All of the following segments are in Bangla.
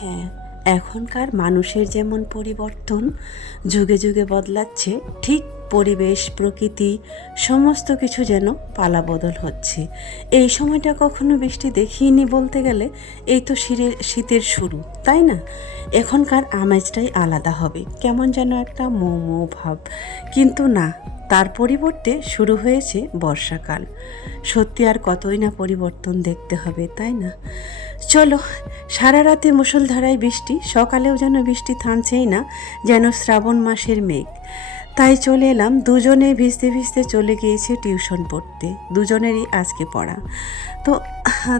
হ্যাঁ এখনকার মানুষের যেমন পরিবর্তন যুগে যুগে বদলাচ্ছে, ঠিক পরিবেশ, প্রকৃতি, সমস্ত কিছু যেন পালা বদল হচ্ছে। এই সময়টা কখনো বৃষ্টি দেখিনি বলতে গেলে, এই তো শীতের শীতের শুরু, তাই না? এখনকার আমেজটাই আলাদা হবে, কেমন যেন একটা মৌ মৌ ভাব কিন্তু না তার পরিবর্তে শুরু হয়েছে বর্ষাকাল। সত্যি আর কতই না পরিবর্তন দেখতে হবে, তাই না? চলো, সারা রাতে মুষলধারায় বৃষ্টি, সকালেও যেন বৃষ্টি থামছেই না, যেন শ্রাবণ মাসের মেঘ। তাই চলে এলাম, দুজনে ভিজতে ভিজতে চলে গিয়েছে টিউশন পড়তে, দুজনেরই আজকে পড়া। তো,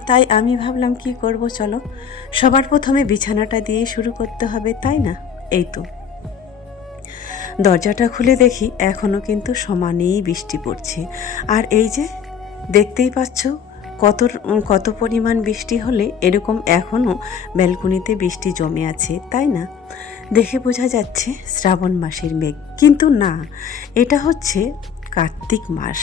তাই আমি ভাবলাম কি করব, চলো। সবার প্রথমে বিছানাটা দিয়ে শুরু করতে হবে, তাই না? এই তো। দরজাটা খুলে দেখি এখনও কিন্তু সমানেই বৃষ্টি পড়ছে। আর এই যে, দেখতেই পাচ্ছ কত কত পরিমাণ বৃষ্টি হলে এরকম এখনও ব্যালকনিতে বৃষ্টি জমে আছে, তাই না? দেখে বোঝা যাচ্ছে শ্রাবণ মাসের মেঘ। কিন্তু না, এটা হচ্ছে কার্তিক মাস।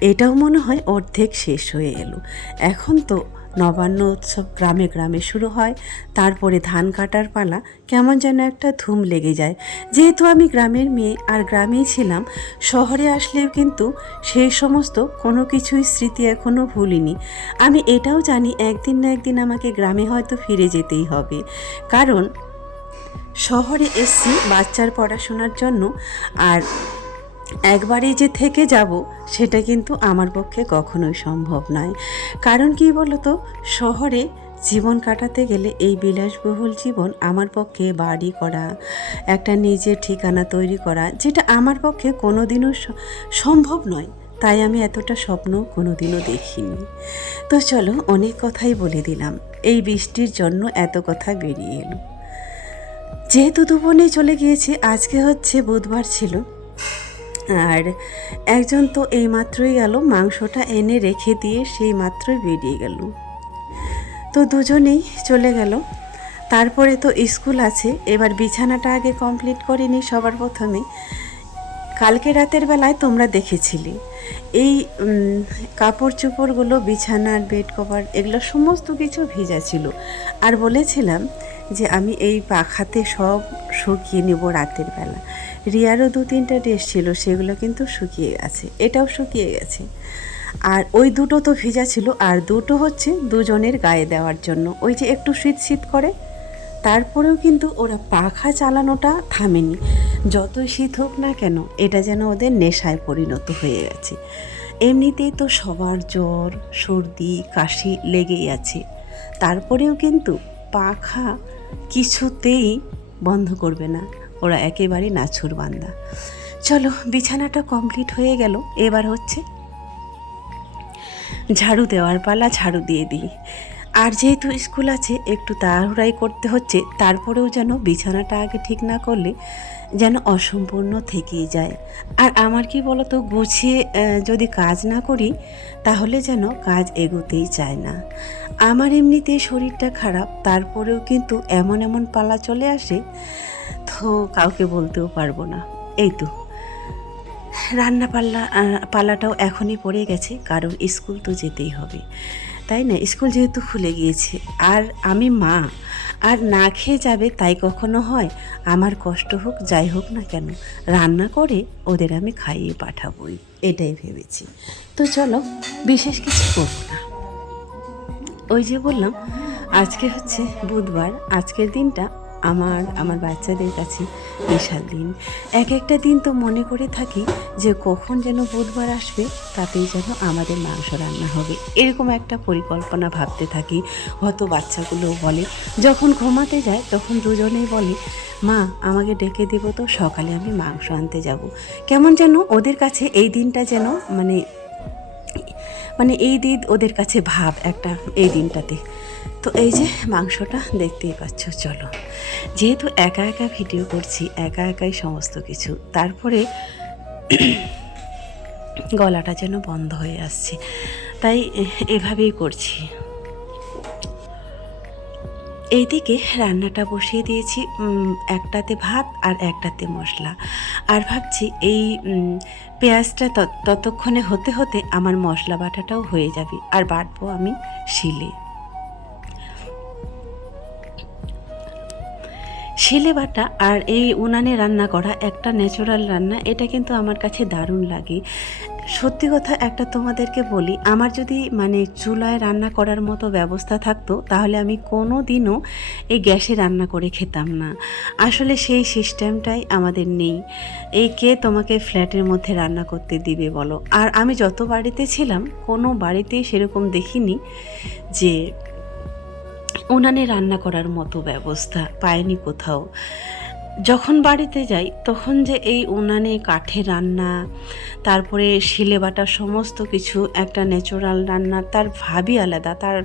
এটাও মনে হয় অর্ধেক শেষ হয়ে এলো। এখন তো নবান্ন উৎসব গ্রামে গ্রামে শুরু হয়। তারপরে ধান কাটার পালা কেমন যেন একটা ধুম লেগে যায়। যেহেতু আমি গ্রামের মেয়ে আর গ্রামেই ছিলাম, শহরে আসলেও কিন্তু সেই সমস্ত কোনো কিছুই স্মৃতি এখনও ভুলিনি। আমি এটাও জানি একদিন না একদিন আমাকে গ্রামে হয়তো ফিরে যেতেই হবে। কারণ শহরে এসছি বাচ্চার পড়াশোনার জন্য আর একবারেই যে থেকে যাব, সেটা কিন্তু আমার পক্ষে কখনোই সম্ভব নয়। কারণ কি বলতো, শহরে জীবন কাটাতে গেলে এই বিলাসবহুল জীবন আমার পক্ষে বাড়ি করা, একটা নিজের ঠিকানা তৈরি করা, যেটা আমার পক্ষে কোনোদিনও সম্ভব নয়। তাই আমি এতটা স্বপ্ন কোনোদিনও দেখিনি। তো চলো অনেক কথাই বলে দিলাম। এই বৃষ্টির জন্য এত কথা বেরিয়ে এলো। যেহেতু দুবনে চলে গিয়েছে, আজকে হচ্ছে বুধবার ছিল। আর একজন তো এই মাত্রই গেল, মাংসটা এনে রেখে দিয়ে সেই মাত্রই বেরিয়ে গেল। তো দুজনেই চলে গেল। তারপরে তো স্কুল আছে, এবার বিছানাটা আগে কমপ্লিট করিনি সবার প্রথমে। কালকে রাতের বেলায় তোমরা দেখেছিলে, এই কাপড় চোপড়গুলো বিছানার বেড কভার এগুলো সমস্ত কিছু ভিজা ছিল। আর বলেছিলাম যে আমি এই পাখাতে সব শুকিয়ে নেব রাতের বেলা। রিয়ারও দু তিনটা ড্রেস ছিল, সেগুলো কিন্তু শুকিয়ে গেছে। এটাও শুকিয়ে গেছে। আর ওই দুটো তো ভিজা ছিল, আর দুটো হচ্ছে দুজনের গায়ে দেওয়ার জন্য। ওই যে একটু শীত শীত করে, তারপরেও কিন্তু ওরা পাখা চালানোটা থামেনি। যতই শীত হোক না কেন, এটা যেন ওদের নেশায় পরিণত হয়ে গেছে। এমনিতেই তো সবার জ্বর, সর্দি, কাশি লেগেই আছে। তারপরেও কিন্তু পাখা কিছুতেই বন্ধ করবে না। ওরা একেবারেই নাছুর বান্দা। চলো, বিছানাটা কমপ্লিট হয়ে গেল। এবার হচ্ছে ঝাড়ু দেওয়ার পালা, ঝাড়ু দিয়ে দিই। আর যেহেতু স্কুল আছে, একটু তাড়াহুড়াই করতে হচ্ছে, তারপরেও যেন বিছানাটা আগে ঠিক না করলে যেন অসম্পূর্ণ থেকেই যায়। আর আমার কি বলতো, গুছিয়ে যদি কাজ না করি, তাহলে যেন কাজ এগোতেই চায় না। আমার এমনিতেই শরীরটা খারাপ, তারপরেও কিন্তু এমন এমন পালা চলে আসে, তো কাউকে বলতেও পারব না। এই তো। রান্না পাল্লা পালাটাও এখনই পড়ে গেছে, কারণ স্কুল তো যেতেই হবে। তাই না? স্কুল যেহেতু খুলে গিয়েছে। আর আমি মা। আর না খেয়ে যাবে তাই কখনো হয়? আমার কষ্ট হোক, যাই হোক না কেন, রান্না করে ওদের আমি খাইয়ে পাঠাবই। এটাই ভেবেছি। তো চলো, বিশেষ কিছু করব না। ওই যে বললাম, আজকে হচ্ছে বুধবার। আজকের দিনটা আমার আমার বাচ্চাদের কাছে বিশাল দিন। এক একটা দিন তো মনে করে থাকি যে কখন যেন বুধবার আসবে, তাতেই যেন আমাদের মাংস রান্না হবে। এরকম একটা পরিকল্পনা ভাবতে থাকি। হয়তো বাচ্চাগুলো বলে, যখন ঘুমাতে যায় তখন দুজনেই বলে, মা, আমাকে ডেকে দিব তো, সকালে আমি মাংস আনতে যাব। কেমন যেন ওদের কাছে এই দিনটা যেন মানে মানে এই দিন ওদের কাছে ভাব একটা, এই দিনটাতে। তো এই যে মাংসটা দেখতেই পাচ্ছ, চলো। যেহেতু একা একা ভিডিও করছি, একা একাই সমস্ত কিছু, তারপরে গলাটা যেন বন্ধ হয়ে আসছে। তাই এভাবেই করছি। এইদিকে রান্নাটা বসিয়ে দিয়েছি একটাতে ভাত আর একটাতে মশলা। আর ভাবছি এই পেঁয়াজটা তত- ততক্ষণে হতে হতে আমার মশলা বাটাটাও হয়ে যাবে, আর বাটবো আমি শিলে। শিলে বাটা আর এই উনানে রান্না করা একটা ন্যাচারাল রান্না, এটা কিন্তু আমার কাছে দারুণ লাগে। সত্যি কথা একটা তোমাদেরকে বলি, আমার যদি মানে চুলায় রান্না করার মতো ব্যবস্থা থাকতো, তাহলে আমি কোনো দিনও এই গ্যাসে রান্না করে খেতাম না। আসলে সেই সিস্টেমটাই আমাদের নেই। এই কে তোমাকে ফ্ল্যাটের মধ্যে রান্না করতে দিবে বলো? আর আমি যত বাড়িতে ছিলাম, কোনো বাড়িতেই সেরকম দেখিনি যে উনানে রান্না করার মতো ব্যবস্থা পায়নি কোথাও। যখন বাড়িতে যাই, তখন যে এই উনানে কাঠে রান্না, তারপরে শিলে বাটা সমস্ত কিছু, একটা ন্যাচারাল রান্না, তার ভাবই আলাদা, তার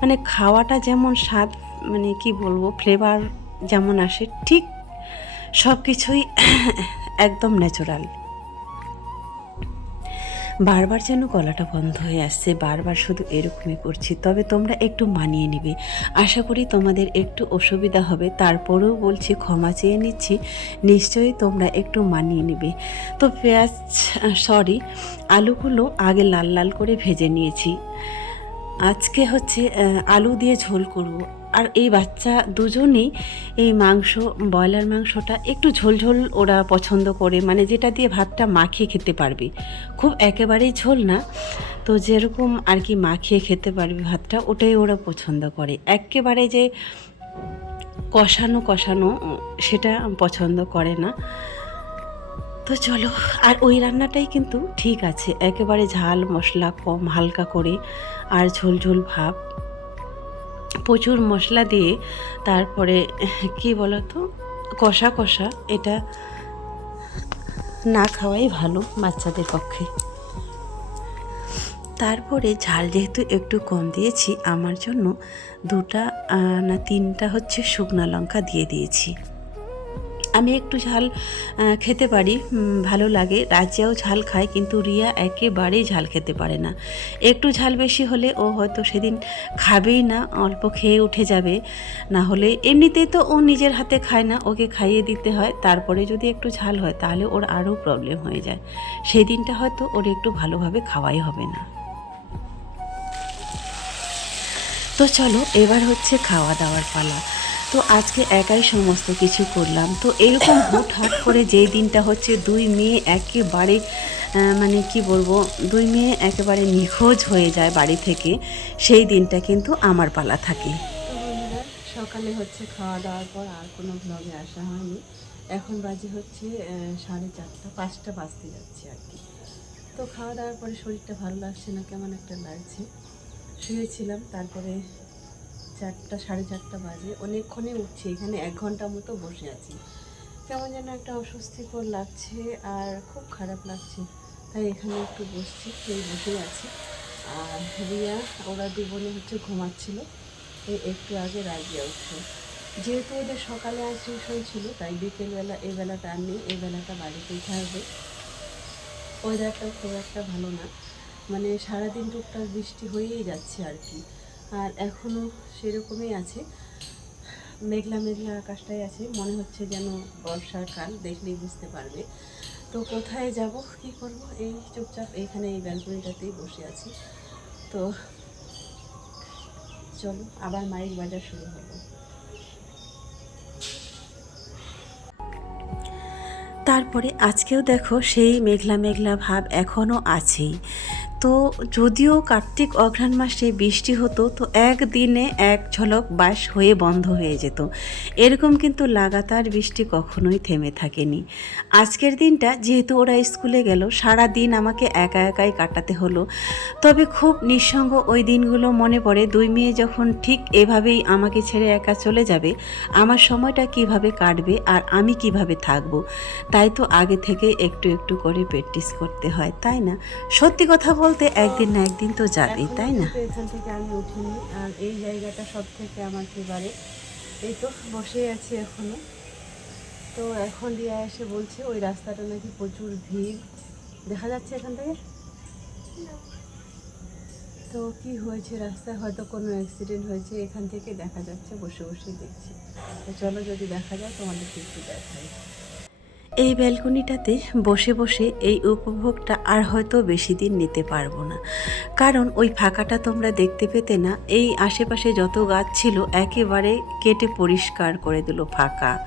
মানে খাওয়াটা যেমন স্বাদ মানে কি বলব ফ্লেভার যেমন আসে, ঠিক সব কিছুই একদম ন্যাচারাল বারবার যেন গলাটা বন্ধ হয়ে আসছে, বারবার শুধু এরকমই করছি। তবে তোমরা একটু মানিয়ে নিবে। আশা করি তোমাদের একটু অসুবিধা হবে। তারপরেও বলছি, ক্ষমা চেয়ে নিচ্ছি। নিশ্চয়ই তোমরা একটু মানিয়ে নিবে। তো পেঁয়াজ সরি আলুগুলো আগে লাল লাল করে ভেজে নিয়েছি। আজকে হচ্ছে আলু দিয়ে ঝোল করব। আর এই বাচ্চা দুজনেই এই মাংস, ব্রয়লার মাংসটা একটু ঝোল ঝোল ওরা পছন্দ করে মানে যেটা দিয়ে ভাতটা মাখিয়ে খেতে পারবে। খুব একেবারেই ঝোল না, তো যেরকম আর কি মাখিয়ে খেতে পারবি ভাতটা, ওটাই ওরা পছন্দ করে। একেবারে যে কষানো কষানো, সেটা পছন্দ করে না। তো চলো, আর ওই রান্নাটাই কিন্তু ঠিক আছে। একেবারে ঝাল, মশলা কম, হালকা করে, আর ঝোল ঝোল ভাব। প্রচুর মশলা দিয়ে তারপরে, কি বলতো? কষা কষা, এটা না খাওয়াই ভালো বাচ্চাদের পক্ষে। তারপরে ঝাল যেহেতু একটু কম দিয়েছি, আমার জন্য দুটা না তিনটা হচ্ছে শুকনো লঙ্কা দিয়ে দিয়েছি। আমি একটু ঝাল খেতে পারি ভালো লাগে। রাজিয়াও ঝাল খায়, কিন্তু রিয়া একেবারেই ঝাল খেতে পারে না। একটু ঝাল বেশি হলে ও হয়তো সেদিন খাবেই না, অল্প খেয়ে উঠে যাবে। না হলে এমনিতেই তো ও নিজের হাতে খায় না, ওকে খাইয়ে দিতে হয়। তারপরে যদি একটু ঝাল হয়, তাহলে ওর আরও প্রবলেম হয়ে যায়। সেই দিনটা হয়তো ওর একটু ভালোভাবে খাওয়াই হবে না। তো চলো, এবার হচ্ছে খাওয়া দাওয়ার পালা। তো আজকে একাই সমস্ত কিছু করলাম। তো এরকম হুটহাট করে যেই দিনটা হচ্ছে, দুই মেয়ে একেবারে মানে কি বলব, দুই মেয়ে একেবারে নিখোঁজ হয়ে যায় বাড়ি থেকে, সেই দিনটা কিন্তু আমার পালা থাকে। সকালে হচ্ছে খাওয়া দাওয়ার পর আর কোনো ব্লগে আসা হয়নি। এখন বাজে হচ্ছে সাড়ে চারটা, পাঁচটা বাজতে যাচ্ছে আর কি। তো খাওয়া দাওয়ার পরে শরীরটা ভালো লাগছে না, কেমন একটা লাগছে। শুয়েছিলাম, তারপরে চারটা, সাড়ে চারটা বাজে। অনেকক্ষণে উঠছি, এখানে এক ঘণ্টা মতো বসে আছি। কেমন যেন একটা অস্বস্তিকর লাগছে আর খুব খারাপ লাগছে। তাই এখানে একটু বসছি সেই বসেই আছি। আর রিয়া, ওরা দু বোনে হচ্ছে ঘুমাচ্ছিল। এই একটু আগে রাগিয়ে উঠছে। যেহেতু ওদের সকালে আজ টিউশন ছিল, তাই বিকেলবেলা এই বেলাটা আর নেই এই বেলাটা বাড়িতেই থাকবে। ওয়েদারটাও খুব একটা ভালো না। মানে সারাদিন টুকটাক বৃষ্টি হয়েই যাচ্ছে আর কি। আর এখনও সেরকমই আছে। মেঘলা মেঘলা আকাশটাই আছে। মনে হচ্ছে যেন বর্ষার কাল, দেখলেই বুঝতে পারবে। তো কোথায় যাব, কি করব? এই চুপচাপ এইখানে এই ব্যালকনিটাতেই বসে আছি। তো চলো, আবার মাইক বাজার শুরু হলো। তারপরে আজকেও দেখো সেই মেঘলা মেঘলা ভাব এখনও আছেই। তো যদিও কার্তিক অঘ্রাণ মাসে বৃষ্টি হতো, তো একদিনে এক ঝলক বাস হয়ে বন্ধ হয়ে যেত। এরকম কিন্তু লাগাতার বৃষ্টি কখনোই থেমে থাকেনি। আজকের দিনটা যেহেতু ওরা স্কুলে গেল সারা দিন আমাকে একা একাই কাটাতে হলো। তবে খুব নিঃসঙ্গ ওই দিনগুলো মনে পড়ে, দুই মেয়ে যখন ঠিক এভাবেই আমাকে ছেড়ে একা চলে যাবে, আমার সময়টা কীভাবে কাটবে আর আমি কীভাবে থাকব? তাই তো আগে থেকে একটু একটু করে প্র্যাকটিস করতে হয়, তাই না? সত্যি কথা বলতে একদিন না একদিন তো যাবেই তাই না? এখান থেকে আমি উঠিনি আর এই জায়গাটা সব থেকে আমার এবারে এই তো বসে আছি এখনও। তো এখন রিয়া এসে বলছে ওই রাস্তাটা নাকি প্রচুর ভিড়। দেখা যাচ্ছে এখান থেকে? তো কি হয়েছে রাস্তায়? হয়তো কোনো অ্যাক্সিডেন্ট হয়েছে এখান থেকে দেখা যাচ্ছে বসে বসে দেখছি। তো চলো যদি দেখা যায় তোমাদেরকে একটু দেখাই। এই ব্যালকনিটাতে বসে বসে এই উপভোগটা আর হয়তো বেশি দিন নিতে পারব না। কারণ ওই ফাঁকাটা তোমরা দেখতে পেতে না, এই আশেপাশে যত গাছ ছিল একেবারে কেটে পরিষ্কার করে দিল ফাঁকা।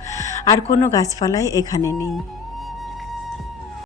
আর কোনো গাছপালাই এখানে নেই।